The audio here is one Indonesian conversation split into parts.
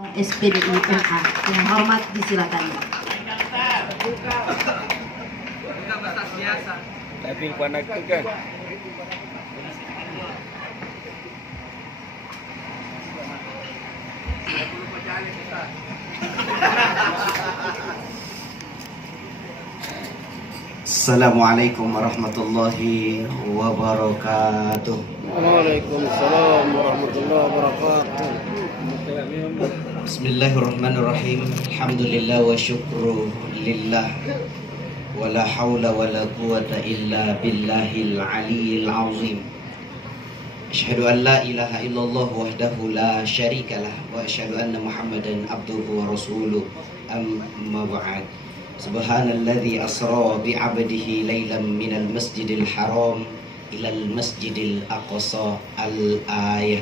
SPDI MA. Yang hormat disilakan. Tapi panak tu kan. Assalamualaikum warahmatullahi wabarakatuh. Waalaikumsalam warahmatullahi wabarakatuh. Bismillahirrahmanirrahim. Alhamdulillah wa syukru lillah. Wala hawla wala quwata illa billahil aliyyil azim. Asyhadu an la ilaha illallah wahdahu la syarikalah wa asyhadu anna Muhammadan abduhu wa rasuluh. Amma ba'd. Subhanalladzi asra bi'abdihi laylan minal masjidil haram ilal masjidil aqsa al-ayah.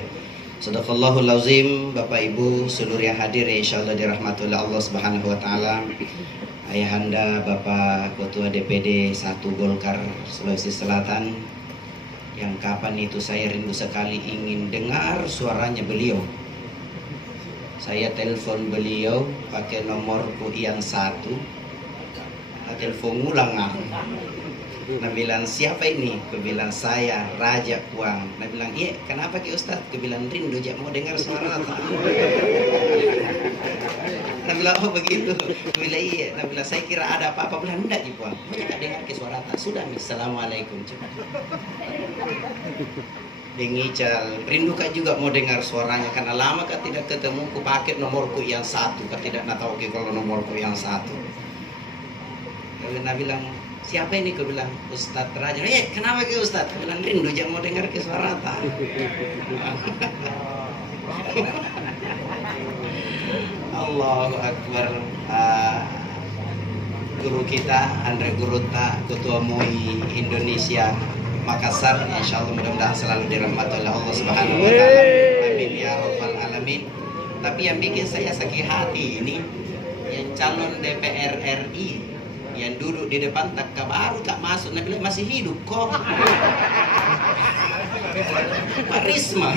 Sadaqallahul azim. Bapak Ibu seluruh yang hadir ya insyaallah dirahmati oleh Allah Subhanahu wa taala. Ayahanda Bapak Ketua DPD 1 Golkar Sulawesi Selatan, yang kapan itu saya rindu sekali ingin dengar suaranya beliau. Saya telepon beliau pakai nomorku yang 1. Telepon ulang Nah bilang, siapa ini? Aku bilang, saya Raja Kuang. Nah bilang, iya kenapa ke Ustaz? Aku bilang, rindu jak mau dengar suara tak? Nah bilang, oh begitu. Aku bilang, iya. Nah bilang, saya kira ada apa-apa. Bilang, enggak ya Kuang, banyak dengar ke suara tak? Sudah nih, Assalamualaikum. Dengical, rindu kak juga mau dengar suaranya. Karena lama kak tidak ketemu, ku pakai nomorku yang 1. Kak tidak nak tahu kalau nomorku yang 1. Nah bilang, siapa ini? Kau bilang, Ustadz Raja. Kenapa ke Ustadz? Kau bilang, rindu jangan mau dengar ke suara tak. Allahu Akbar. Guru kita Andre Guruta, Ketua MUI Indonesia Makassar, insya Allah mudah-mudahan selalu dirahmati oleh Allah Subhanahu wa taala. Amin ya rabbal alamin. Tapi yang bikin saya sakit hati ini yang calon DPR RI yang duduk di depan tak baru tak masuk, Nabi bilang masih hidup kok. Pak Risma.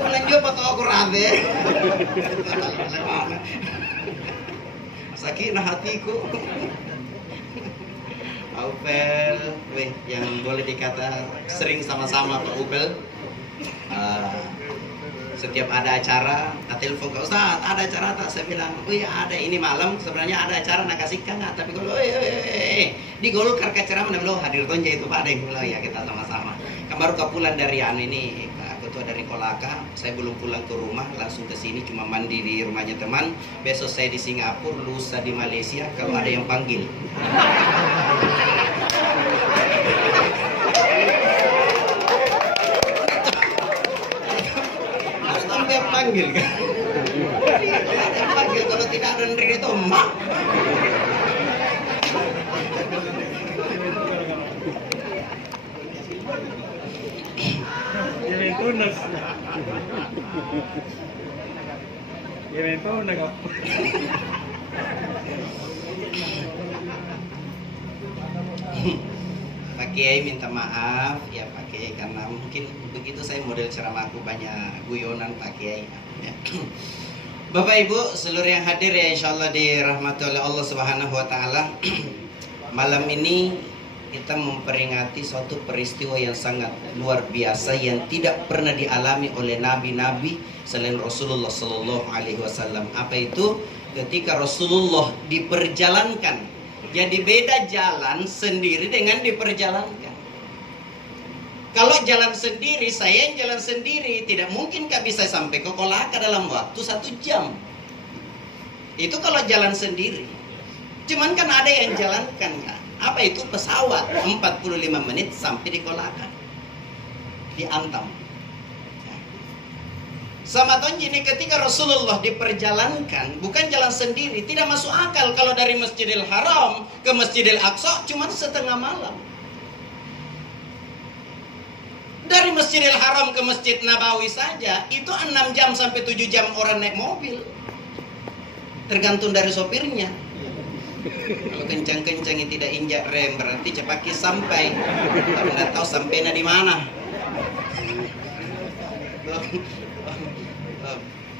Lanjut atau aku rabe. Sakit hatiku. Upel, yang boleh dikata sering sama-sama Pak Upel. Setiap ada acara, telepon ke Ustaz, ada acara tak? Saya bilang, oh iya ada, ini malam sebenarnya ada acara nak kasihkan nggak? Tapi kalau di Golkar ke ceramah, bilang hadir tonja itu Pak Deng, bilang ya kita sama-sama. Kan baru kepulang dari ini, ketua dari Kolaka, saya belum pulang ke rumah, langsung ke sini cuma mandi di rumahnya teman. Besok saya di Singapura, lusa di Malaysia, kalau ada yang panggil. Panggil kan? Panggil, kalau tidak ada negeri itu emak. Pak Kiai minta maaf ya Pak Kiai, karena mungkin begitu saya model ceramahku banyak guyonan Pak Kiai ya. Bapak Ibu seluruh yang hadir ya insyaallah dirahmati oleh Allah Subhanahu wa taala. Malam ini kita memperingati suatu peristiwa yang sangat luar biasa yang tidak pernah dialami oleh nabi-nabi selain Rasulullah sallallahu alaihi wasallam. Apa itu? Ketika Rasulullah diperjalankan. Jadi beda jalan sendiri dengan diperjalankan. Kalau jalan sendiri, saya yang jalan sendiri, tidak mungkin Kak bisa sampai ke Kolaka dalam waktu 1 jam. Itu kalau jalan sendiri. Cuman kan ada yang jalankan Kak. Apa itu? Pesawat 45 menit sampai di Kolaka, di Antam. Sama tonji ini ketika Rasulullah diperjalankan, bukan jalan sendiri, tidak masuk akal kalau dari Masjidil Haram ke Masjidil Aqsa cuma setengah malam. Dari Masjidil Haram ke Masjid Nabawi saja itu 6 jam sampai 7 jam orang naik mobil. Tergantung dari sopirnya. Kalau kencang-kencang tidak injak rem berarti cepat sampai. Tapi tidak tahu sampainya di mana.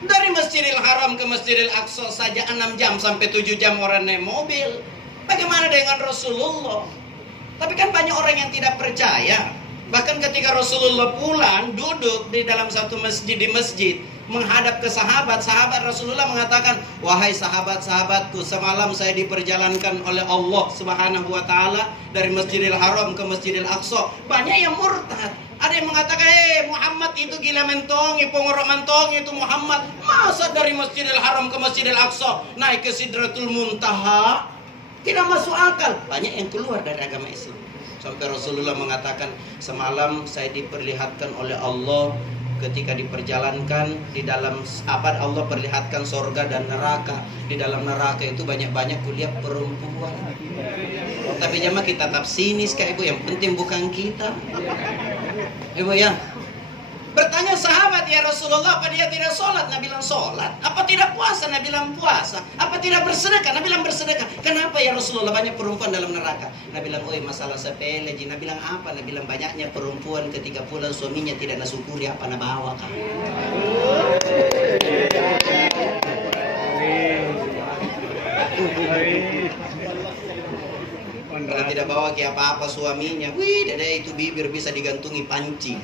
Dari Masjidil Haram ke Masjidil Aqsa saja 6 jam sampai 7 jam orang naik mobil. Bagaimana dengan Rasulullah? Tapi kan banyak orang yang tidak percaya. Bahkan ketika Rasulullah pulang, duduk di dalam satu masjid di masjid, menghadap ke sahabat Rasulullah mengatakan, wahai sahabat-sahabatku, semalam saya diperjalankan oleh Allah Subhanahu wa taala dari Masjidil Haram ke Masjidil Aqsa. Banyak yang murtad. Ada yang mengatakan, Muhammad itu gila mentongi, pengorok mentongi itu Muhammad. Masa dari Masjidil Haram ke Masjidil Aqsa naik ke Sidratul Muntaha? Tidak masuk akal. Banyak yang keluar dari agama Islam. Sampai Rasulullah mengatakan, semalam saya diperlihatkan oleh Allah ketika diperjalankan di dalam abad Allah perlihatkan sorga dan neraka. Di dalam neraka itu banyak-banyak kuliah perempuan. Tapi jamaah kita tetap sinis kayak ibu, yang penting bukan kita. Ibu ya. Bertanya sahabat, ya Rasulullah, apa dia tidak sholat? Nabi bilang sholat. Apa tidak puasa? Nabi bilang puasa. Apa tidak bersedekah? Nabi bilang bersedekah. Kenapa ya Rasulullah banyak perempuan dalam neraka? Nabi bilang, masalah sepele. Nabi bilang apa? Nabi bilang banyaknya perempuan ketika pulang suaminya tidak nasyukuri apa na bawa kan. Kalau tidak bawa ke apa-apa suaminya, wih, dada itu bibir bisa digantungi panci.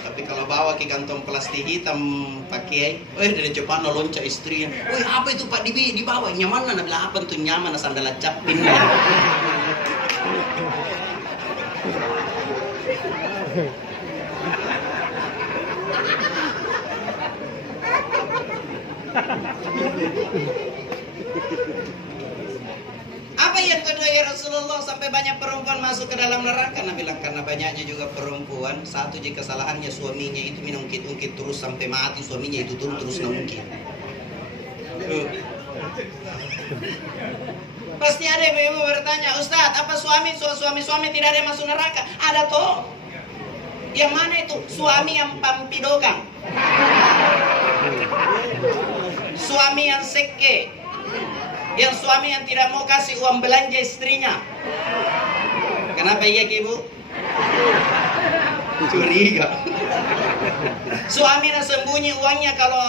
Tapi kalau bawa ke kantong plastik hitam pakai, dari Jepang loncat istrinya, apa itu Pak dibawa nyaman? Nah bilang apa tuh nyaman? Sandal capin. Apa yang kedua ya Rasulullah sampai banyak perempuan masuk ke dalam neraka? Nabi bilang karena banyaknya juga perempuan. Satu, jika kesalahannya suaminya itu minungkit-ungkit terus sampai mati, suaminya itu terus nungkit. Pasti ada ibu-ibu bertanya, Ustadz, apa suami tidak ada yang masuk neraka? Ada toh. Yang mana itu? Suami yang pampidogang, suami yang seke, yang suami yang tidak mau kasih uang belanja istrinya. Kenapa iya ibu? Curiga. Suami yang sembunyi uangnya kalau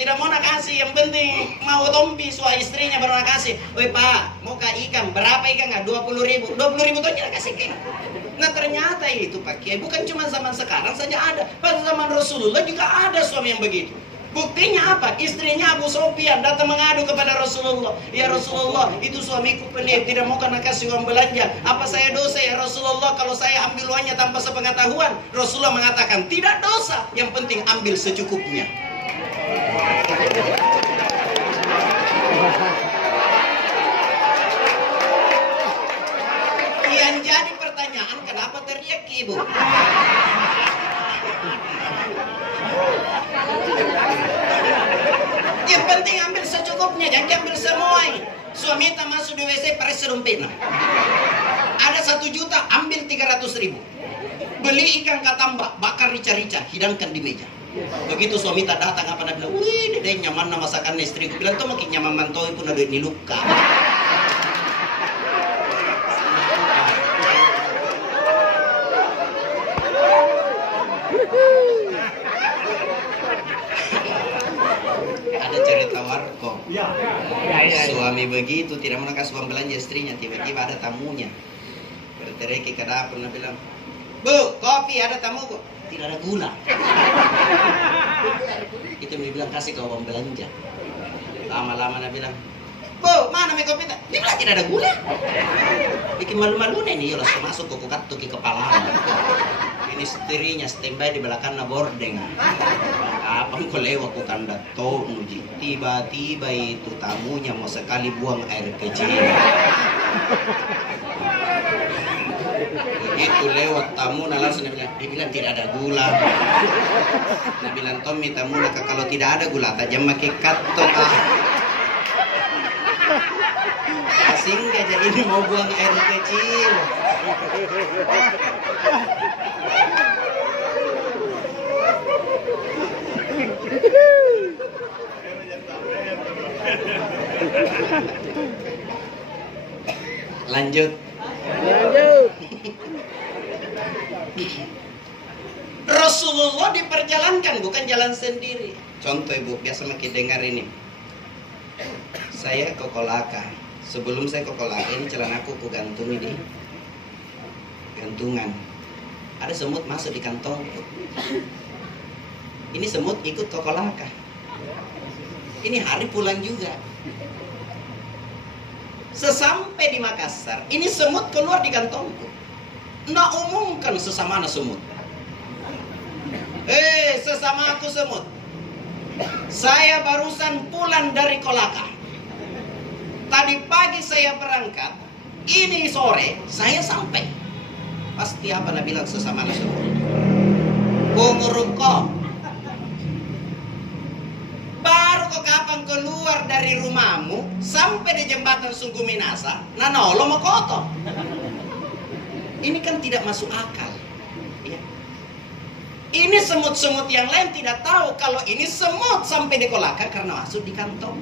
tidak mau nak kasih, yang penting mau tompi suami istrinya baru nak kasih. Pak, mau ke ikan, berapa ikan nggak? 20.000. 20.000 tuh tidak kasih ikan. Nah ternyata itu pakai bukan cuma zaman sekarang saja ada. Pada zaman Rasulullah juga ada suami yang begitu. Buktinya apa? Istrinya Abu Sufyan datang mengadu kepada Rasulullah. Ya Rasulullah, itu suamiku pelit, tidak mau kena kasih uang belanja. Apa saya dosa ya Rasulullah kalau saya ambil uangnya tanpa sepengetahuan? Rasulullah mengatakan, tidak dosa. Yang penting ambil secukupnya. Yang jadi pertanyaan, kenapa teriak ibu? Yang penting ambil secukupnya, jangan ambil semua. Suami tak masuk di WC paris serumpin. Ada 1 juta, ambil 300.000. Beli ikan katamba, bakar rica-rica, hidangkan di meja. Begitu suami tak datang, apa nak bilang, wih, dede nyaman na masakan istriku. Bilang tuh makin nyaman mantoi pun ada duit niluka. Ada cerita warkop. Suami begitu tidak mau kasih uang belanja istrinya, tiba-tiba ada tamunya. Bertereki ke dapur, dia bilang, Bu, kopi, ada tamu kok. Tidak ada gula. Itu dia bilang kasih ke uang belanja. Lama-lama dia bilang, Bu, mana mi kopi? Dia bilang tidak ada gula. Bikin malu-malu nih, ya langsung masuk ke kukat ke kepala. Ini istrinya standby di belakang na bordeng. Apa kau lewat ku tanda tau muji. Tiba-tiba itu tamunya mau sekali buang air kecil. Begitu lewat tamu langsung dia bilang tidak ada gula. Dia bilang Tommy tamu kalau tidak ada gula tajam makai katok. Asing aja ini mau buang air kecil. Lanjut. Rasulullah Rasulullah diperjalankan, bukan jalan sendiri. Contoh Ibu, biasa makin dengar ini. Saya ke Kolaka. Sebelum saya ke Kolaka, ini celanaku ku gantungi di gantungan. Ada semut masuk di kantongku. Ini semut ikut ke Kolaka. Ini hari pulang juga. Sesampai di Makassar, ini semut keluar di kantongku. Nak umumkan sesama anak semut. Sesama aku semut. Saya barusan pulang dari Kolaka. Tadi pagi saya berangkat. Ini sore saya sampai. Pasti apa nak bilang sesama anak semut. Kongurukko. Baru kau kapan keluar dari rumahmu sampai di jembatan Sungguh Minasa, nanolo mau kotor. Ini kan tidak masuk akal. Ya. Ini semut-semut yang lain tidak tahu kalau ini semut sampai di Kolaka karena masuk di kantong.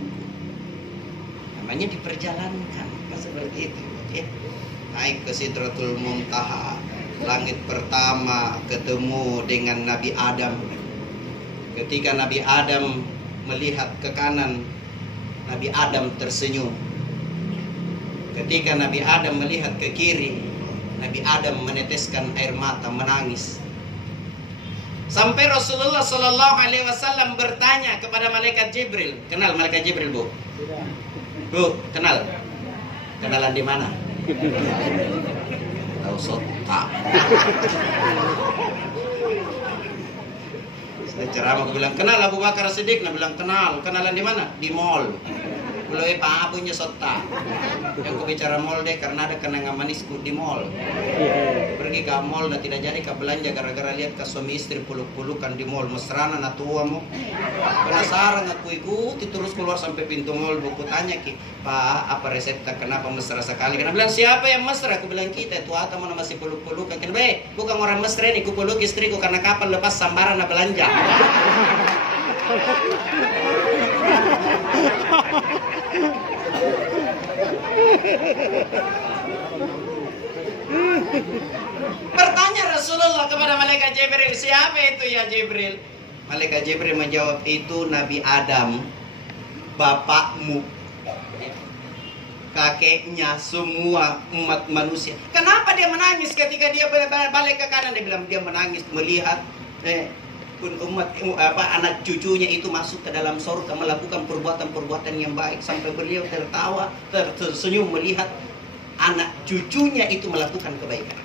Namanya diperjalankan, seperti itu. Ya. Naik ke Sidratul Muntaha, langit pertama ketemu dengan Nabi Adam. Ketika Nabi Adam melihat ke kanan, Nabi Adam tersenyum. Ketika Nabi Adam melihat ke kiri, Nabi Adam meneteskan air mata, menangis. Sampai Rasulullah Sallallahu Alaihi Wasallam bertanya kepada malaikat Jibril. Kenal malaikat Jibril, Bu? Bu, kenal? Kenalan di mana? Tahu sotak. Saya ceramah, aku bilang, kenal Abu Bakar Siddiq? Nah bilang, kenal. Kenalan di mana? Di mall. Belum Pak Abunya sota. Yang aku bicara mall deh, karena ada kenangan manisku di mall. Pergi ke mall, nah tidak jadi ke belanja gara-gara lihat ke suami istri peluk-pelukan di mall. Mesrana na tua mo. Penasaran aku ikuti terus keluar sampai pintu mall. Buku tanya ki, Pak, apa resepnya kenapa mesra sekali? Karena bilang, siapa yang mesra? Aku bilang, kita itu atau mana masih peluk-pelukan. Kenapa? Bukan orang mesra ini, ku peluk istriku karena kapan lepas sambaran na belanja. Bertanya Rasulullah kepada malaikat Jibril, siapa itu ya Jibril? Malaikat Jibril menjawab, itu Nabi Adam, bapakmu, kakeknya, semua umat manusia. Kenapa dia menangis ketika dia balik ke kanan? Dia bilang dia menangis melihat anak cucunya itu masuk ke dalam surga melakukan perbuatan-perbuatan yang baik, sampai beliau tertawa tersenyum melihat anak cucunya itu melakukan kebaikan.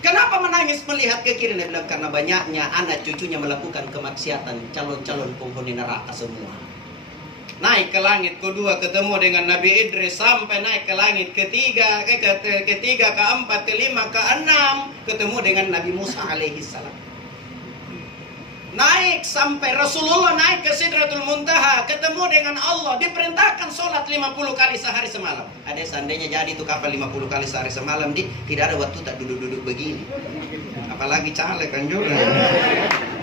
Kenapa menangis melihat ke kiri? Dia bilang karena banyaknya anak cucunya melakukan kemaksiatan, calon-calon penghuni neraka semua. Naik ke langit kedua ketemu dengan Nabi Idris, sampai naik ke langit ketiga, keempat, kelima, keenam ketemu dengan Nabi Musa alaihi salam. Naik sampai Rasulullah naik ke Sidratul Muntaha, ketemu dengan Allah, diperintahkan sholat 50 kali sehari semalam. Ada seandainya jadi itu kapal 50 kali sehari semalam, tidak ada waktu tak duduk-duduk begini. Apalagi caleg kan juga.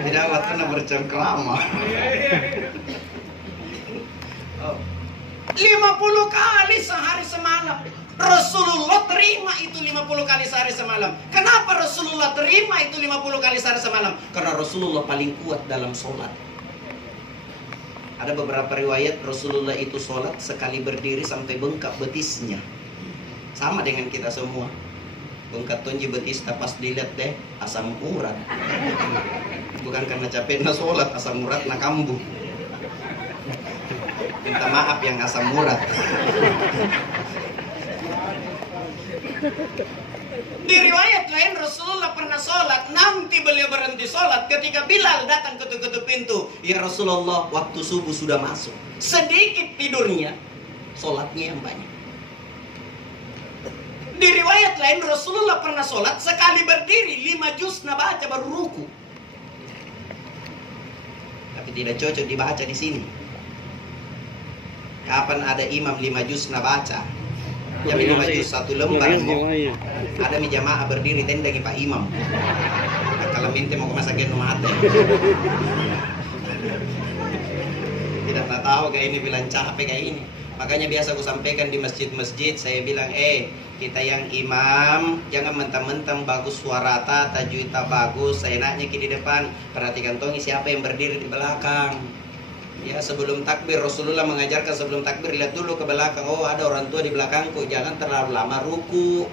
Tidak waktu nak bercengkrama. 50 kali sehari semalam. Rasulullah terima itu 50 kali sehari semalam. Kenapa Rasulullah terima itu 50 kali sehari semalam? Karena Rasulullah paling kuat dalam sholat. Ada beberapa riwayat Rasulullah itu sholat sekali berdiri sampai bengkak betisnya. Sama dengan kita semua. Bengkak tonji betis, pas dilihat deh asam urat. Bukan karena capek na sholat, asam urat na kambuh. Minta maaf yang asam urat. Di riwayat lain Rasulullah pernah sholat, nanti beliau berhenti sholat ketika Bilal datang ketuk-ketuk pintu. Ya Rasulullah, waktu subuh sudah masuk. Sedikit tidurnya, sholatnya yang banyak. Di riwayat lain Rasulullah pernah sholat sekali berdiri 5 juz na baca baru ruku. Tapi tidak cocok dibaca di sini. Kapan ada imam 5 juz na baca? Jam 5 juz 1 lembar mo. Ada mi jamaah berdiri tenda Pak Imam. Kalau minta mau ke masakin rumah hati. Tidak tahu kayak ini bilang capek kayak ini. Makanya biasa aku sampaikan di masjid-masjid, saya bilang, kita yang imam, jangan mentang-mentang bagus suara tajwidnya bagus, saya nanya di depan, perhatikan tongi siapa yang berdiri di belakang. Ya, sebelum takbir Rasulullah mengajarkan sebelum takbir lihat dulu ke belakang. Oh, ada orang tua di belakangku, jangan terlalu lama ruku.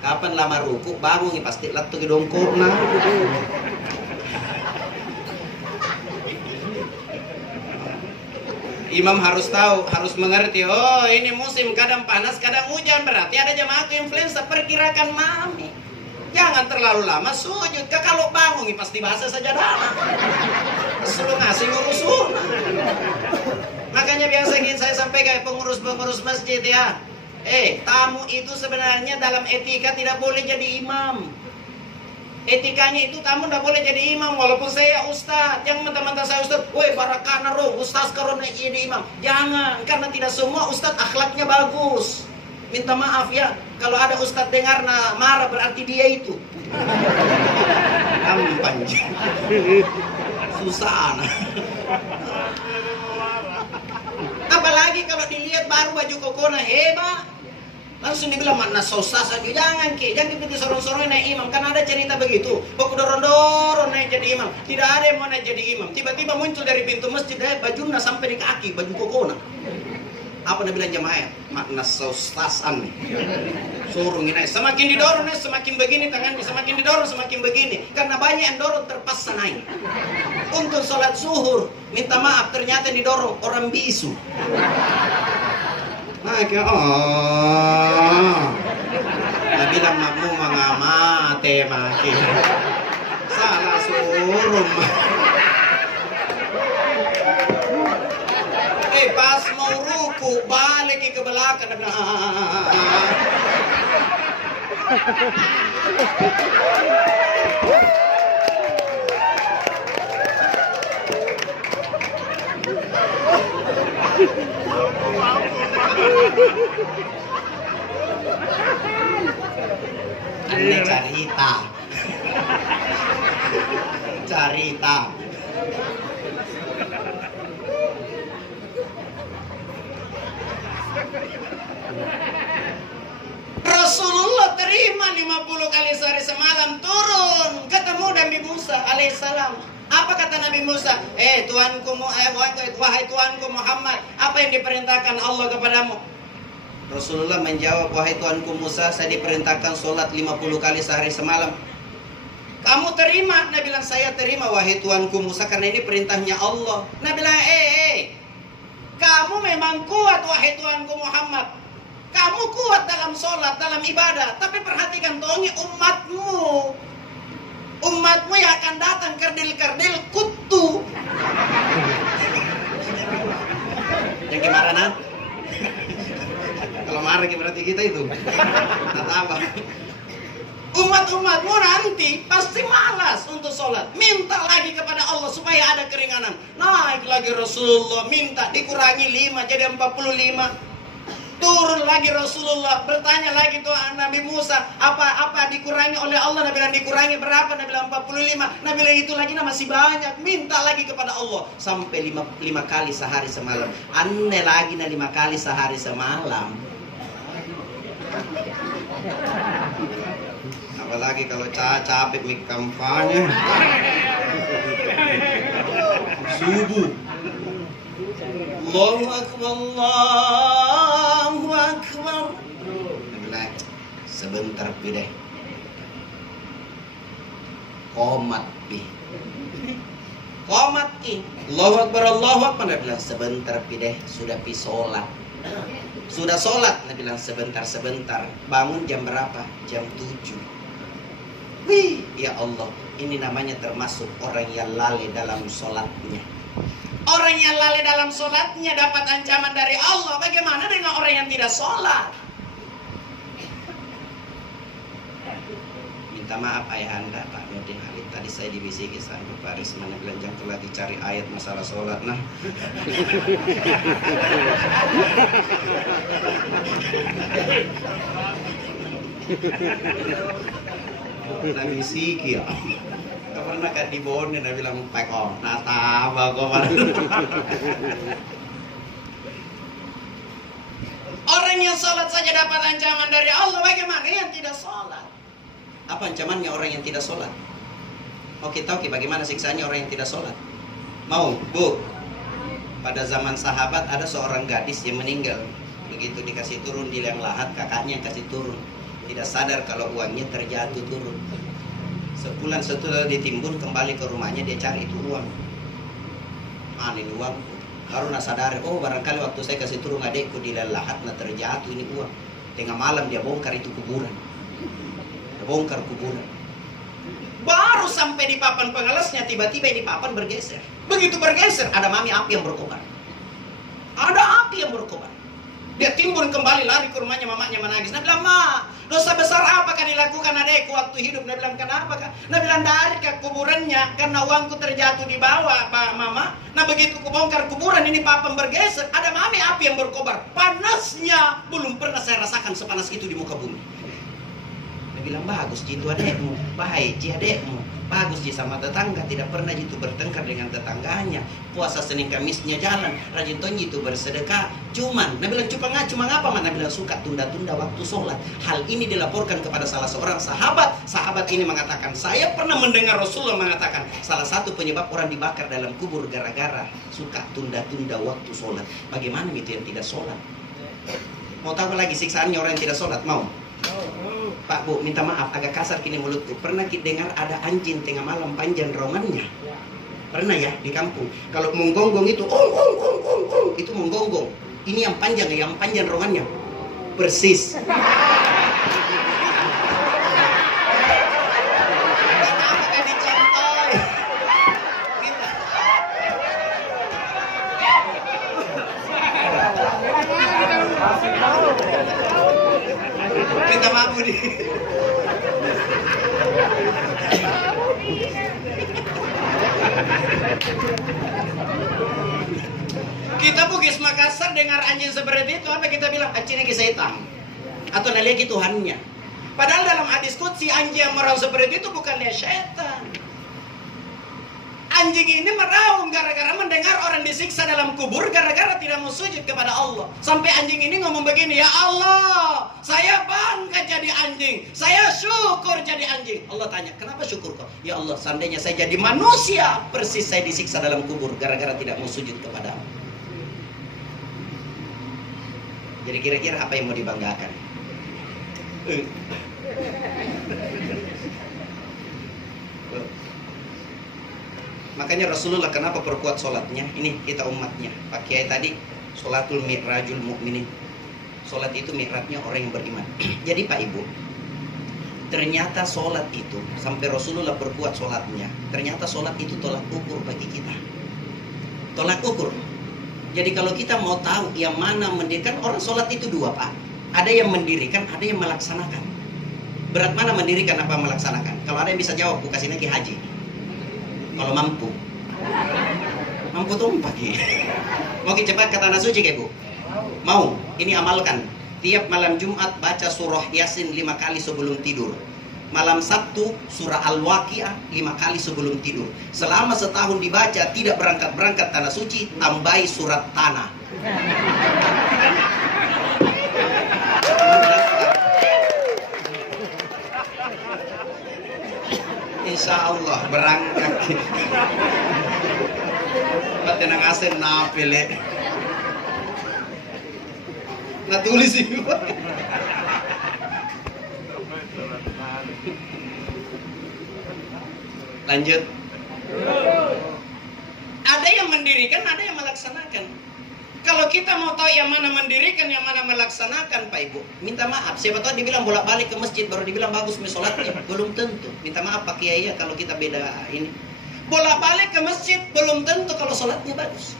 Kapan lama ruku? Bangun pasti latu ke dongkok nah. Imam harus tahu, harus mengerti. Oh, ini musim kadang panas, kadang hujan, berarti ada jamaahku influenza, perkirakan mami. Jangan terlalu lama sujud. Kalau bangun pasti bahasa saja dah. Suruh ngasih ngurusun. Makanya biasa ingin saya sampaikan pengurus-pengurus masjid ya. Tamu itu sebenarnya dalam etika tidak boleh jadi imam. Etikanya itu tamu tidak boleh jadi imam. Walaupun saya ustaz, jangan mentang-mentang saya ustaz, woi barakana roh, ustaz karena jadi imam. Jangan, karena tidak semua ustaz akhlaknya bagus. Minta maaf ya, kalau ada ustaz dengar marah berarti dia itu. Gampang. Susah anak. Apalagi kalau dilihat baru baju kokona hebat, langsung dibilang mana sosas aja. Jangan begitu sorong-sorong naik imam. Kan ada cerita begitu, pokok dorong-dorong naik jadi imam. Tidak ada yang mau naik jadi imam. Tiba-tiba muncul dari pintu masjid bajunya sampai di kaki, baju kokona. Apa dia bilang jamaah? Makna sosasan nih. Suruh naik. Semakin didorong naik, semakin begini tangannya. Semakin didorong, semakin begini. Karena banyak yang dorong terpaksa naik. Untuk sholat zuhur, minta maaf ternyata yang didorong orang bisu. Naik ya. Dia bilang makmu mengamati makin. Salah suruh. Pas mau ruku balik ke belakang dan ini carita. Rasulullah terima 50 kali sehari semalam turun ketemu Nabi Musa alaihissalam. Apa kata Nabi Musa? Wahai Tuanku Muhammad, apa yang diperintahkan Allah kepadamu? Rasulullah menjawab, wahai Tuanku Musa, saya diperintahkan sholat 50 kali sehari semalam. Kamu terima? Nabi bilang, saya terima wahai Tuanku Musa karena ini perintahnya Allah. Nabi bilang, kamu memang kuat wahai Tuanku Muhammad. Kamu kuat dalam sholat, dalam ibadah. Tapi perhatikan tongi umatmu. Umatmu yang akan datang kerdil-kerdil kutu. Yang gimana nak? Kalau marah berarti kita itu. Kata apa? Umat-umatmu nanti pasti malas untuk sholat. Minta lagi kepada Allah supaya ada keringanan. Naik lagi Rasulullah, minta dikurangi 5 jadi 45. Turun lagi Rasulullah, bertanya lagi tuh Nabi Musa, apa dikurangi oleh Allah? Nabi bilang dikurangi berapa? Nabi bilang 45. Nabi bilang itu lagi masih banyak. Minta lagi kepada Allah sampai 5 kali sehari semalam. Aneh lagi 5 kali sehari semalam. Apalagi kalau capek mik kampanye. Subuh. Allahu Akbar, Allahu Akbar. Sebentar pi deh. Komat pi. Komat ki. Allahu Akbar, Allahu Akbar. Nabi bilang sebentar pi deh. Sudah pi sholat. Sudah sholat. Nabi bilang sebentar. Bangun jam berapa? Jam 7. Wih, ya Allah. Ini namanya termasuk orang yang lalai dalam sholatnya. Orang yang lalai dalam sholatnya dapat ancaman dari Allah. Bagaimana dengan orang yang tidak sholat? Minta maaf ayah anda Pak Nurdin Halid. Tadi saya dibisiki sama Pak Risman bilang jangan lagi cari ayat masalah sholat. Nah, bisiki ya. Pernah kan di Bon dia bilang pekong, nata bago. Orang yang sholat saja dapat ancaman dari Allah, bagaimana yang tidak sholat? Apa ancamannya orang yang tidak sholat? Mau kita tahu bagaimana siksaannya orang yang tidak sholat? Mau, Bu? Pada zaman sahabat ada seorang gadis yang meninggal. Begitu dikasih turun di liang lahat, kakaknya yang kasih turun. Tidak sadar kalau uangnya terjatuh turun. Sebulan setelah ditimbun, kembali ke rumahnya, dia cari itu uang. Mana ini uang? Baru nak sadar, oh barangkali waktu saya kasih turun adekku di liang lahat, nah terjatuh ini uang. Tengah malam dia bongkar itu kuburan. Dia bongkar kuburan. Baru sampai di papan pengelasnya, tiba-tiba ini papan bergeser. Begitu bergeser, ada mami api yang berkobar. Ada api yang berkobar. Dia timbun kembali, lari ke rumahnya, mamanya menangis. Nah bilang, Ma, dosa besar apakah dilakukan adekku waktu hidup? Nah bilang, kenapa kak? Nah bilang, dari ke kuburannya, karena uangku terjatuh di bawah, Pak Mama. Nah begitu kubongkar kuburan, ini papan bergeser, ada mami api yang berkobar. Panasnya belum pernah saya rasakan sepanas itu di muka bumi. Dia bilang, bagus Ji itu adekmu, baik Ji adekmu, bagus Ji sama tetangga, tidak pernah Ji itu bertengkar dengan tetangganya, puasa Senin Kamisnya jalan, rajin tonji itu bersedekah. Cuman, Nabi bilang cuma ngapa man? Nabi bilang suka tunda-tunda waktu sholat. Hal ini dilaporkan kepada salah seorang sahabat. Sahabat ini mengatakan, saya pernah mendengar Rasulullah mengatakan, salah satu penyebab orang dibakar dalam kubur gara-gara suka tunda-tunda waktu sholat. Bagaimana itu yang tidak sholat? Mau tahu lagi siksaannya orang yang tidak sholat? Mau? Pak Bu, minta maaf agak kasar kini mulutku. Pernah kita dengar ada anjing tengah malam panjang rongannya? Pernah ya di kampung. Kalau menggonggong itu itu menggonggong. Ini yang panjang rongannya. Persis. Kenapa dicontoh? Minta maaf Budi. Kita Bugis Makassar dengar anjing seperti itu, apa kita bilang? Anjing ini setan atau nalegi Tuhannya. Padahal dalam hadis qudsi anjing yang meraung seperti itu bukan dia setan. Anjing ini meraung gara-gara mendengar orang disiksa dalam kubur, gara-gara tidak mau sujud kepada Allah. Sampai anjing ini ngomong begini, ya Allah, saya bangga jadi anjing, saya syukur jadi anjing. Allah tanya, kenapa syukur kau? Ya Allah, seandainya saya jadi manusia, persis saya disiksa dalam kubur, gara-gara tidak mau sujud kepada Allah. Jadi kira-kira apa yang mau dibanggakan? Makanya Rasulullah kenapa perkuat sholatnya? Ini kita umatnya. Pak Kiai tadi, sholatul mi'rajul mu'minin. Sholat itu mi'rajnya orang yang beriman. Jadi Pak Ibu, ternyata sholat itu, sampai Rasulullah perkuat sholatnya, ternyata sholat itu tolak ukur bagi kita. Tolak ukur. Jadi kalau kita mau tahu yang mana mendirikan, orang sholat itu dua Pak. Ada yang mendirikan, ada yang melaksanakan. Berat mana mendirikan apa melaksanakan? Kalau ada yang bisa jawab, aku kasih lagi haji. Kalau mampu tuh pagi. Mau cepat ke tanah suci ke Bu? Mau? Ini amalkan. Tiap malam Jumat baca surah Yasin 5 kali sebelum tidur. Malam Sabtu surah Al-Waqiah 5 kali sebelum tidur. Selama setahun dibaca, tidak berangkat-berangkat tanah suci, tambahi surat tanah. Insya Allah berangkat. Tenang asen nafil ya. Nah tulis ini. Lanjut. Ada yang mendirikan, ada yang melaksanakan. Kalau kita mau tahu yang mana mendirikan, yang mana melaksanakan, Pak Ibu, minta maaf. Siapa tahu dibilang bolak-balik ke masjid baru dibilang bagus sholatnya, belum tentu. Minta maaf Pak Kiai ya kalau kita beda ini. Bolak-balik ke masjid belum tentu kalau sholatnya bagus.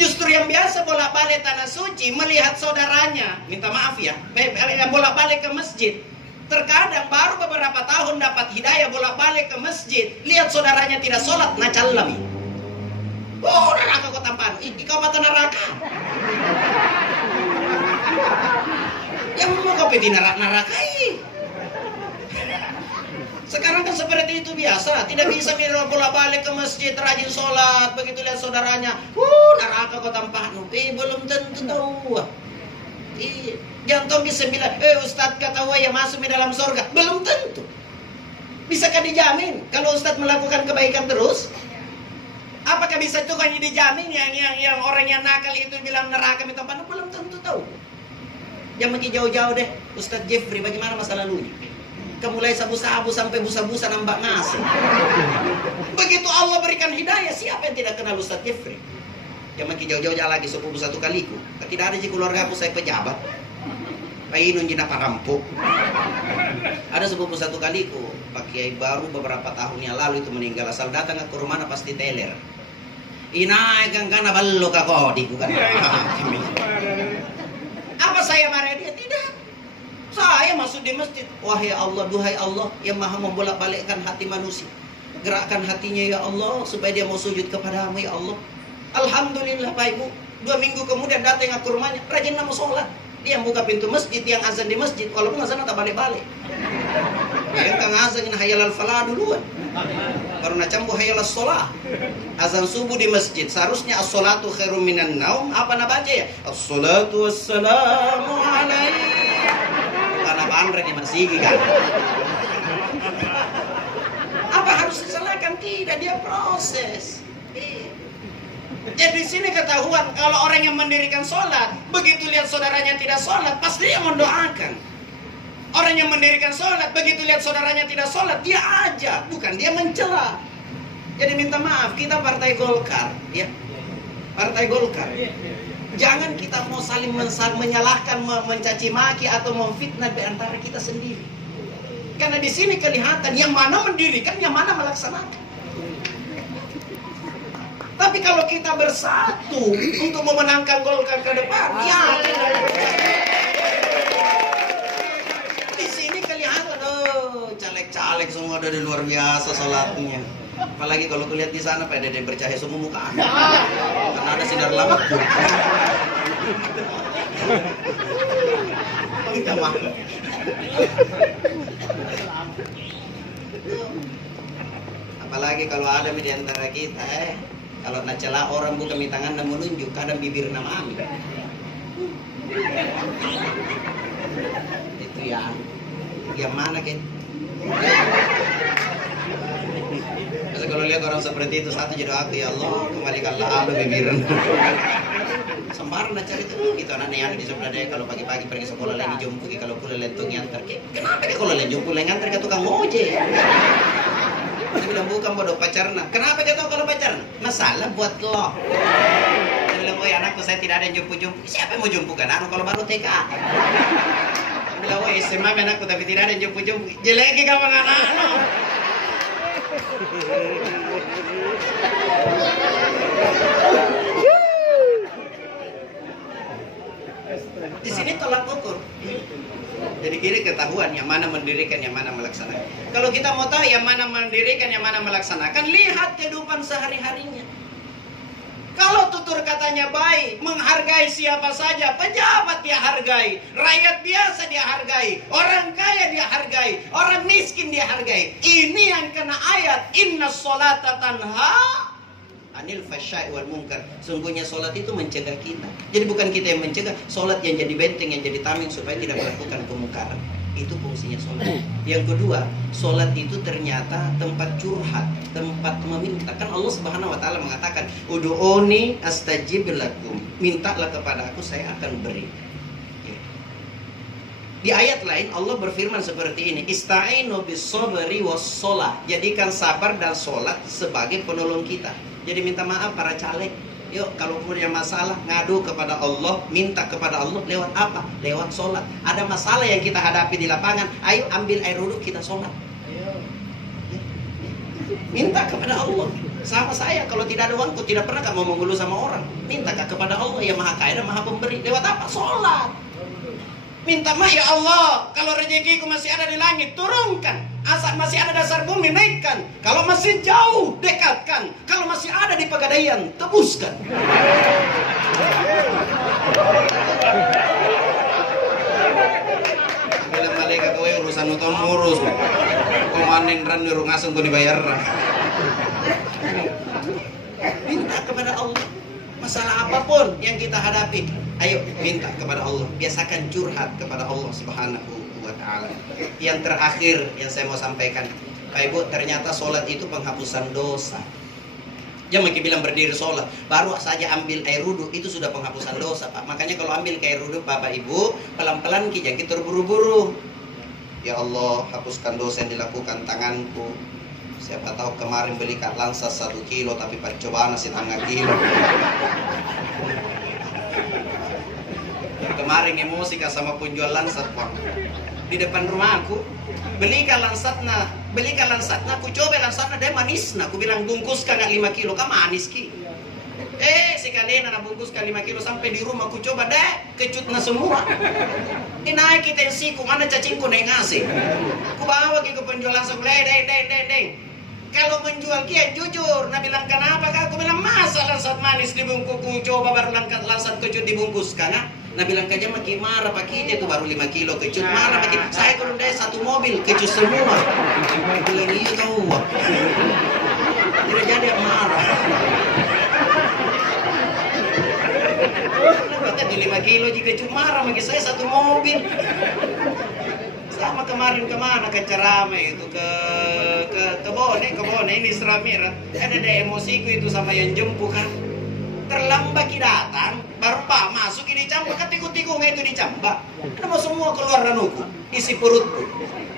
Justru yang biasa bolak-balik tanah suci melihat saudaranya, minta maaf ya, yang bolak-balik ke masjid. Terkadang baru beberapa tahun dapat hidayah bolak-balik ke masjid, lihat saudaranya tidak sholat, nacallami. Oh, neraka kau tampan. Ini kau mata neraka. Yang mau kau pergi neraka. Sekarang kan seperti itu biasa. Tidak bisa bolak-balik ke masjid rajin sholat. Begitu lihat saudaranya, neraka kau tampaknu. Belum tentu tahu. Jangan bisa bilang, Ustadz kata ya masuk di dalam surga. Belum tentu. Bisakah dijamin kalau Ustadz melakukan kebaikan terus? Apakah bisa itu kan dijamin yang orang yang nakal itu bilang neraka minta ampun? Belum tentu tahu. Jangan pergi jauh-jauh deh. Ustadz Jeffrey bagaimana masa lalunya? Mulai sabu-sabu sampai busa-busa nambah nasi. Begitu Allah berikan hidayah, siapa yang tidak kenal Ustadz Jeffrey? Jangan pergi jauh-jauh lagi sepupu satu kaliku. Tidak ada di keluarga aku saya pejabat. Painun jina parampok. Ada sepupu satu kaliku, Pak Kiai baru beberapa tahun yang lalu itu meninggal. Asal datang ke rumah pasti teler. Inai kan karena ballo kakodi bukan. Apa saya marah dia? Tidak. Saya masuk di masjid. Wahai Allah, duhai Allah yang maha membolak-balikkan hati manusia. Gerakkan hatinya ya Allah supaya dia mau sujud kepadamu ya Allah. Alhamdulillah Pak Ibu. 2 minggu kemudian datang ke rumahnya, rajin mau sholat. Dia buka pintu masjid, yang azan di masjid, walaupun azan tak balik-balik. Yang kan azan ini hayal al-falah duluan. Baru nacambu hayal as-sholah. Azan subuh di masjid, seharusnya as-sholatu khairum minan naum. Apa nak baca ya? As-sholatu wassalamu alaihi. Karena bandre di Marsigi kan. Apa harus disalahkan? Tidak, dia proses. Jadi di sini ketahuan kalau orang yang mendirikan sholat, begitu lihat saudaranya tidak sholat, pasti dia mendoakan. Orang yang mendirikan sholat, begitu lihat saudaranya tidak sholat, dia aja, bukan dia mencela. Jadi minta maaf, kita Partai Golkar, ya, Partai Golkar. Jangan kita mau saling menyalahkan, mencaci maki atau memfitnah di antara kita sendiri. Karena di sini kelihatan yang mana mendirikan, yang mana melaksanakan. Tapi kalau kita bersatu untuk memenangkan Golkar ke depan, ya di sini kelihatan, caleg-caleg semua ada luar biasa sholatnya. Apalagi kalau kulihat di sana, Pak Dede bercahaya semua muka anda. Karena ada sinar lampu. Minta maaf. Apalagi kalau ada di antara kita, kalau nak celah orang bukan di tangan dan menunjuk, kadang bibir nama amin. Itu yang mana kan? Masa kalau lihat orang seperti itu, satu jadi aku, ya Allah, kembalikanlah alu bibiran. Sembarang nak cari itu, gitu anak yang di sebelah dia kalau pagi-pagi pergi sekolah lagi jumpa, kalau pulang lentung ngantar, kenapa dia kalau jumpa ngantar ke tukang ojek? Dia bilang bukan bodoh pacarna. Kenapa dia tahu kalau pacarna? Masalah buat lo. Dia bilang, woi anakku saya tidak ada yang jumpu-jumpu. Siapa yang mau jumpu kan? Anu kalau baru TK. Dia bilang, woi SMA anakku tapi tidak ada yang jumpu-jumpu. Jeleki kamu anak-anak. Di sini tolak ukur. Jadi kira ketahuan yang mana mendirikan, yang mana melaksanakan. Kalau kita mau tahu yang mana mendirikan, yang mana melaksanakan, lihat kehidupan sehari-harinya. Kalau tutur katanya baik, menghargai siapa saja, pejabat dia hargai, rakyat biasa dia hargai, orang kaya dia hargai, orang miskin dia hargai. Ini yang kena ayat, inna sholata tanha anil fahsya'i wal munkar. Sungguhnya solat itu mencegah kita. Jadi bukan kita yang mencegah, solat yang jadi benteng, yang jadi tameng supaya tidak melakukan kemungkaran. Itu fungsinya solat. Yang kedua, solat itu ternyata tempat curhat, tempat meminta. Kan Allah Subhanahu wa taala mengatakan, "Ud'uni astajib lakum." Mintalah kepada aku, saya akan beri. Di ayat lain Allah berfirman seperti ini, "Ista'inu bis-sabri was-shalah." Jadikan sabar dan solat sebagai penolong kita. Jadi minta maaf para caleg. Yuk kalau punya masalah ngadu kepada Allah, minta kepada Allah lewat apa? Lewat sholat. Ada masalah yang kita hadapi di lapangan, ayo ambil air wudhu kita sholat. Minta kepada Allah. Sama saya kalau tidak ada uangku tidak pernah kamu mengeluh sama orang. Minta kepada Allah yang maha kaya dan maha pemberi. Lewat apa? Sholat. Minta maaf ya Allah, kalau rezekiku masih ada di langit, turunkan. Asal masih ada dasar bumi, naikkan. Kalau masih jauh, dekatkan. Kalau masih ada di pegadaian, tebuskan. Bila malaikat kowe urusan nonton ngurus. Komanin ran nyuruh ngasung kau dibayar. Minta kepada Allah. Masalah apapun yang kita hadapi, ayo minta kepada Allah. Biasakan curhat kepada Allah Subhanahu wa Ta'ala. Yang terakhir yang saya mau sampaikan, Pak Ibu, ternyata sholat itu penghapusan dosa. Jangan bilang berdiri sholat, baru saja ambil air wudhu itu sudah penghapusan dosa, Pak. Makanya kalau ambil air wudhu, Bapak Ibu, pelan-pelan jangan kita terburu-buru. Ya Allah, hapuskan dosa yang dilakukan tanganku. Siapa tahu kemarin beli kat langsas 1 kilo, tapi percobaan setengah kilo. Kemarin emosi sama penjual lansat, Bang. Di depan rumahku, belikan lansatna, ku coba lansatna, dia manis nah, ku bilang bungkuskan 5 kilo, kan manis ki. Si kadena na bungkuskan 5 kilo sampai di rumah ku coba deh, kecutna semua. Naik kita yang siku, mana cacingku naik ngasih. Ku bawa ke penjual langsung, deng. Kalau menjual kia jujur, nah bilang kenapa kak? Aku bilang masa lansat manis dibungkus, ku coba baru lansat kecut dibungkuskan. Nah bilang kaja makin marah pak kita itu baru 5 kilo kecut marah pak kita. Saya kurang dari 1 mobil kecut semua. Bilang iya tahu. Tidak jadi marah. Kita di 5 kilo jika kecut marah bagi saya 1 mobil. Sama kemarin kemana ke Cerame itu ke Kebone ini Seramiran. Ada emosiku itu sama yang jemput kan. Terlambat datang, baru Pak masuk ini cambak, kan tiku-tiku itu dicambak. Kenapa semua keluar ranuku, isi perutku.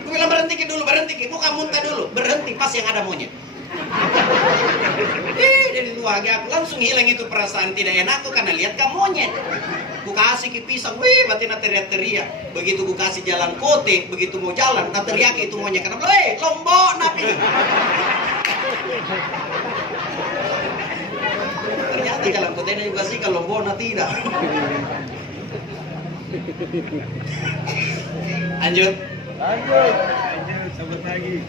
Aku bilang berhenti dulu, muka muntah dulu, berhenti pas yang ada monyet. Dari luar aku langsung hilang itu perasaan tidak enakku karena lihat kamu monyet. Ku kasih ke pisang, batin teriak-teriak. Begitu ku kasih jalan kote, begitu mau jalan, tak teriak itu monyet karena lombok napi. Ternyata jalan kotenya juga sih kalau lombok tidak. Lanjut, sabar lagi.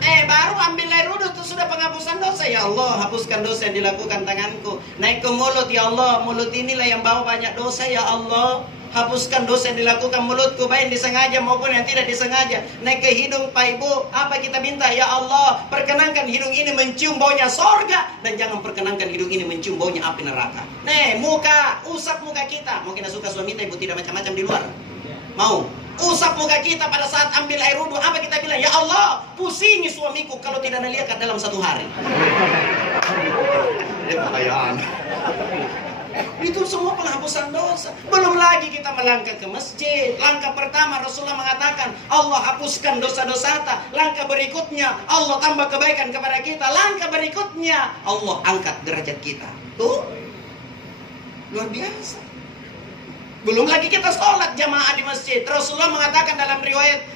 Baru ambil air wudhu itu sudah penghapusan dosa. Ya Allah, hapuskan dosa yang dilakukan tanganku. Naik ke mulut, ya Allah, mulut inilah yang bawa banyak dosa, ya Allah. Hapuskan dosa yang dilakukan mulutku, baik yang disengaja maupun yang tidak disengaja. Naik ke hidung, Pak Ibu, apa kita minta? Ya Allah, perkenankan hidung ini mencium baunya sorga, dan jangan perkenankan hidung ini mencium baunya api neraka. Muka, usap muka kita. Mungkin suka suami Ibu tidak macam-macam di luar. Mau? Usap muka kita pada saat ambil air wudhu. Apa kita bilang? Ya Allah, pusingi suamiku kalau tidak nalihat dalam 1 hari. Itu semua penghapusan dosa. Belum lagi kita melangkah ke masjid. Langkah pertama Rasulullah mengatakan Allah hapuskan dosa-dosa kita. Langkah berikutnya Allah tambah kebaikan kepada kita. Langkah berikutnya Allah angkat derajat kita. Tuh, luar biasa. Belum lagi kita sholat jamaah di masjid. Rasulullah mengatakan dalam riwayat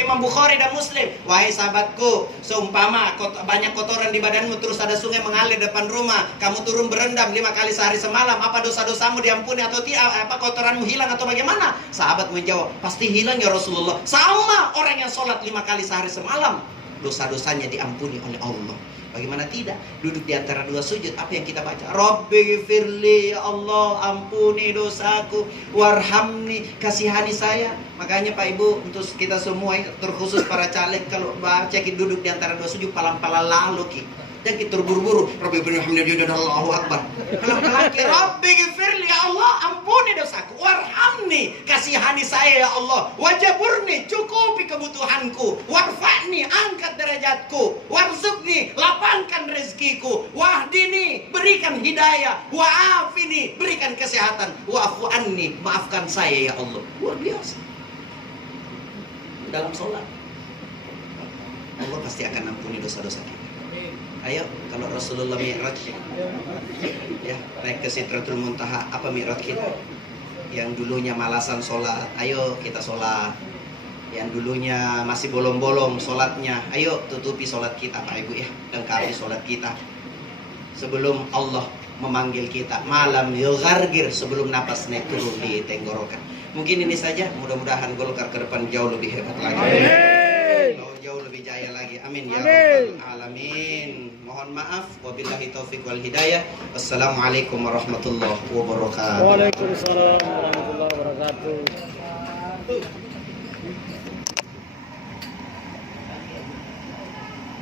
Imam Bukhari dan Muslim, wahai sahabatku, seumpama banyak kotoran di badanmu terus ada sungai mengalir depan rumah, kamu turun berendam 5 kali sehari semalam, apa dosa-dosamu diampuni atau tidak? Apa kotoranmu hilang atau bagaimana? Sahabat menjawab, pasti hilang ya Rasulullah. Sama orang yang sholat 5 kali sehari semalam, dosa-dosanya diampuni oleh Allah. Bagaimana tidak? Duduk di antara 2 sujud, apa yang kita baca? Rabbighfirli, ya Allah, ampuni dosaku, warhamni, kasihani saya. Makanya Pak Ibu, untuk kita semua, terkhusus para caleg, kalau baca kita duduk di antara 2 sujud, palang-palang lalu ki. Jangan kita terburu-buru. Rabbighfirli, Allahu Akbar. Pelan-pelan, Rabbighfirli, ya Allah, ampuni dosaku, warhamni, kasihani saya ya Allah, wajaburni, cukupi kebutuhanku, warfa'ni, angkat derajatku, warzuqni, lapangkan rezekiku, wahdini, berikan hidayah, wa'afini, berikan kesehatan, wa'fu anni, maafkan saya ya Allah. Luar biasa. Dalam sholat Allah pasti akan ampuni dosa-dosa kita. Ayo, kalau Rasulullah Mi'raj ya, naik ke Sidratul Muntaha, apa Mi'raj kita? Yang dulunya malasan sholat, ayo kita sholat. Yang dulunya masih bolong-bolong sholatnya, ayo tutupi sholat kita Pak Ibu ya, lengkapi sholat kita. Sebelum Allah memanggil kita, malam yughargir, sebelum napas naik turun di tenggorokan. Mungkin ini saja, mudah-mudahan Golkar ke depan jauh lebih hebat lagi. Jauh lebih jaya lagi. Amin ya rabbal alamin. Mohon maaf, wabillahi taufiq wal hidayah. Wassalamualaikum warahmatullahi wabarakatuh. Waalaikumsalam warahmatullahi wabarakatuh.